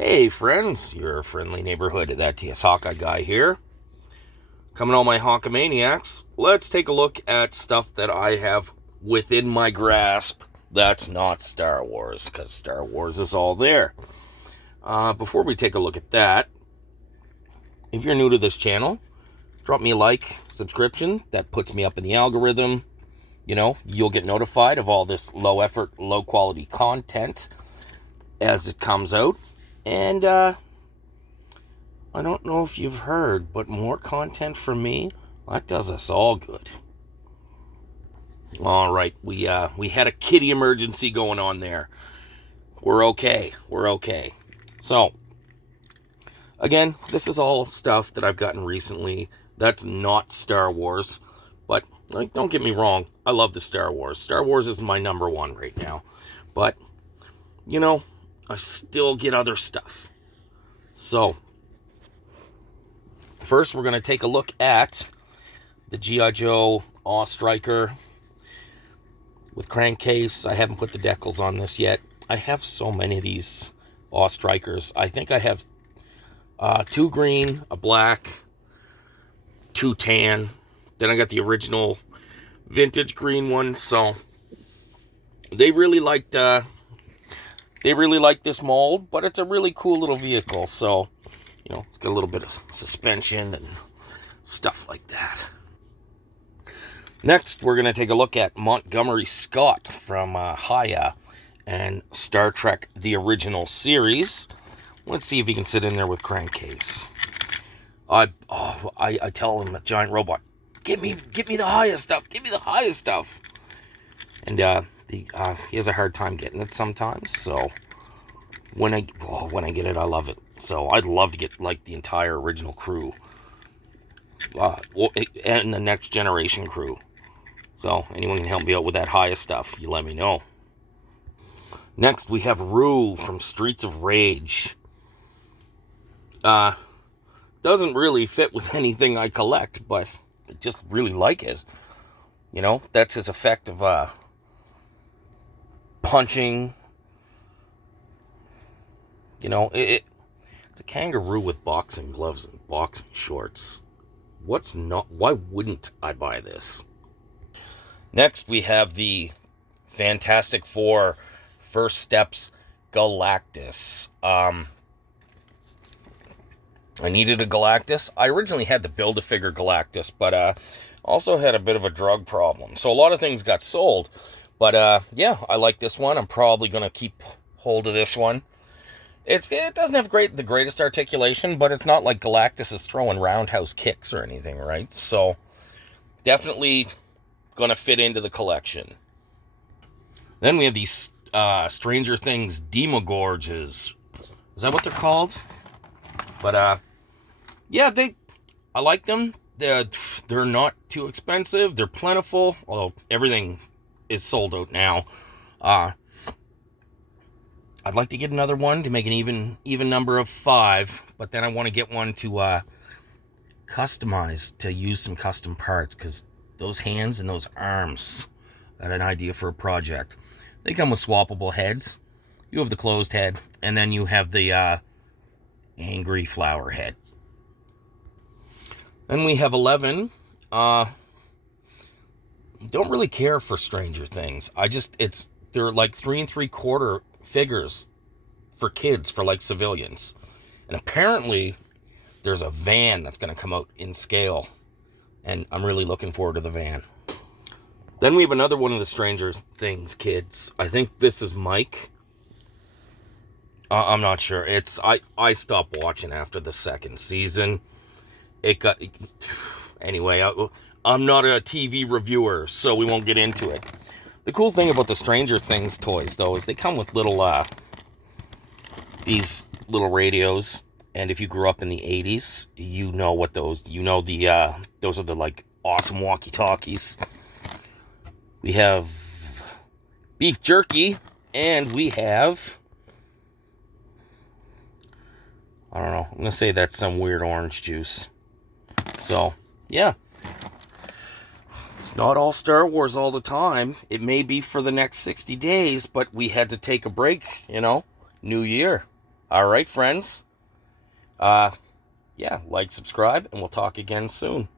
Hey friends, your friendly neighborhood, that TS Hawkeye guy here. Coming all my Hawkamaniacs, let's take a look at stuff that I have within my grasp that's not Star Wars, because Star Wars is all there. Before we take a look at that, if you're new to this channel, drop me a like, subscription, that puts me up in the algorithm. You know, you'll get notified of all this low effort, low quality content as it comes out. And I don't know if you've heard, but more content from me, that does us all good. All right, we had a kitty emergency going on there. We're okay. So, again, this is all stuff that I've gotten recently. That's not Star Wars, but don't get me wrong, I love the Star Wars. Star Wars is my number one right now. But, you know, I still get other stuff. So, first we're going to take a look at the G.I. Joe Awe Striker with crankcase. I haven't put the decals on this yet. I have so many of these Awe Strikers. I think I have 2 green, a black, 2 tan. Then I got the original vintage green one. So they really liked this mold, but it's a really cool little vehicle. So, you know, it's got a little bit of suspension and stuff like that. Next, we're going to take a look at Montgomery Scott from Hiya and Star Trek The Original Series. Let's see if he can sit in there with crankcase. I tell him, a giant robot, get me the Hiya stuff. Give me the Hiya stuff. And he has a hard time getting it sometimes. So when I get it, I love it. So I'd love to get like the entire original crew, and the next generation crew. So anyone can help me out with that Hiya stuff, you let me know. Next, we have Rue from Streets of Rage. Doesn't really fit with anything I collect, but I just really like it. You know, that's his effect of punching. You know, it's a kangaroo with boxing gloves and boxing shorts. Why wouldn't I buy this? Next, we have the Fantastic Four First Steps Galactus. I needed a Galactus. I originally had the Build-A-Figure Galactus, but also had a bit of a drug problem. So a lot of things got sold. But yeah, I like this one. I'm probably going to keep hold of this one. It doesn't have the greatest articulation, but it's not like Galactus is throwing roundhouse kicks or anything, right? So definitely going to fit into the collection. Then we have these Stranger Things Demogorges. Is that what they're called? But yeah, I like them. They're not too expensive. They're plentiful, although everything is sold out now. I'd like to get another one to make an even number of 5, but then I want to get one to customize, to use some custom parts, because those hands and those arms, got an idea for a project. They come with swappable heads. You have the closed head, and then you have the angry flower head. Then we have 11. Don't really care for Stranger Things. They're like 3 3/4 figures for kids, for like civilians. And apparently there's a van that's going to come out in scale, and I'm really looking forward to the van. Then we have another one of the Stranger Things kids. I think this is Mike. I'm not sure. I stopped watching after the 2nd season. Anyway, I'm not a TV reviewer, so we won't get into it. The cool thing about the Stranger Things toys, though, is they come with these little radios. And if you grew up in the 80s, you know what those are the like awesome walkie-talkies. We have beef jerky, and we have, I don't know, I'm going to say that's some weird orange juice. So, yeah. It's not all Star Wars all the time. It may be for the next 60 days, but we had to take a break, you know. New year. All right, friends. Yeah, like, subscribe, and we'll talk again soon.